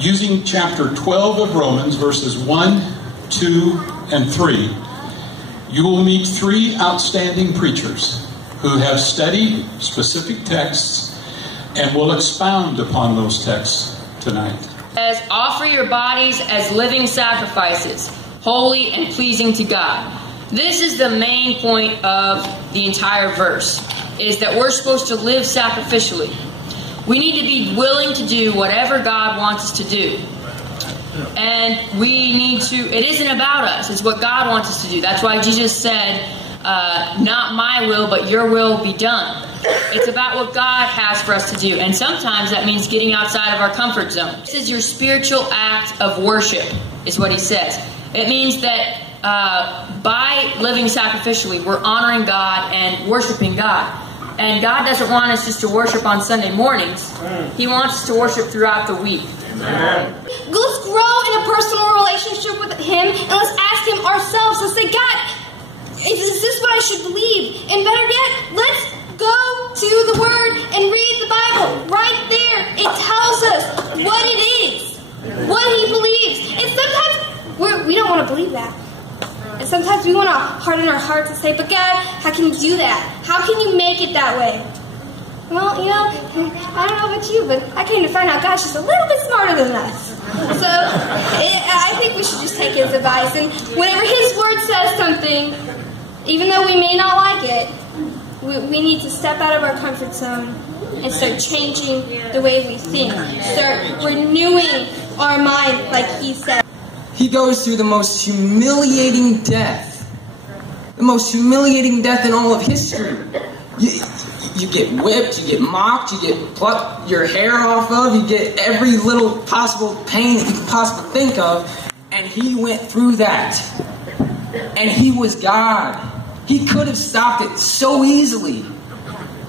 Using chapter 12 of Romans, verses 1, 2, and 3, you will meet three outstanding preachers who have studied specific texts and will expound upon those texts tonight. As offer your bodies as living sacrifices, holy and pleasing to God. This is the main point of the entire verse, is that we're supposed to live sacrificially. We need to be willing to do whatever God wants us to do. And we need to, it isn't about us, it's what God wants us to do. That's why Jesus said, not my will, but your will be done. It's about what God has for us to do. And sometimes that means getting outside of our comfort zone. This is your spiritual act of worship, is what he says. It means that by living sacrificially, we're honoring God and worshiping God. And God doesn't want us just to worship on Sunday mornings. He wants us to worship throughout the week. Let's grow in a personal relationship with Him, and let's ask Him ourselves. Let's say, God, is this what I should believe? And better yet, let's go to the Word and read the Bible. Right there, it tells us what it is, what He believes. And sometimes we don't want to believe that. And sometimes we want to harden our hearts and say, but God, how can you do that? How can you make it that way? Well, you know, I don't know about you, but I came to find out God's just a little bit smarter than us. So I think we should just take His advice. And whenever His Word says something, even though we may not like it, we need to step out of our comfort zone and start changing the way we think. Start renewing our mind, like He said. He goes through the most humiliating death. The most humiliating death in all of history. You get whipped, you get mocked, you get plucked your hair off of, you get every little possible pain that you could possibly think of. And He went through that. And He was God. He could have stopped it so easily.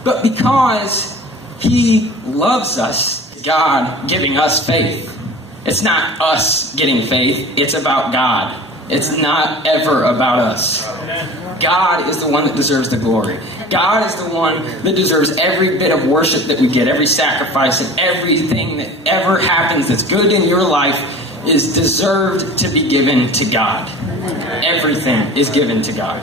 But because He loves us, God giving us faith. It's not us getting faith, it's about God. It's not ever about us. God is the one that deserves the glory. God is the one that deserves every bit of worship that we get, every sacrifice, and everything that ever happens that's good in your life is deserved to be given to God. Everything is given to God.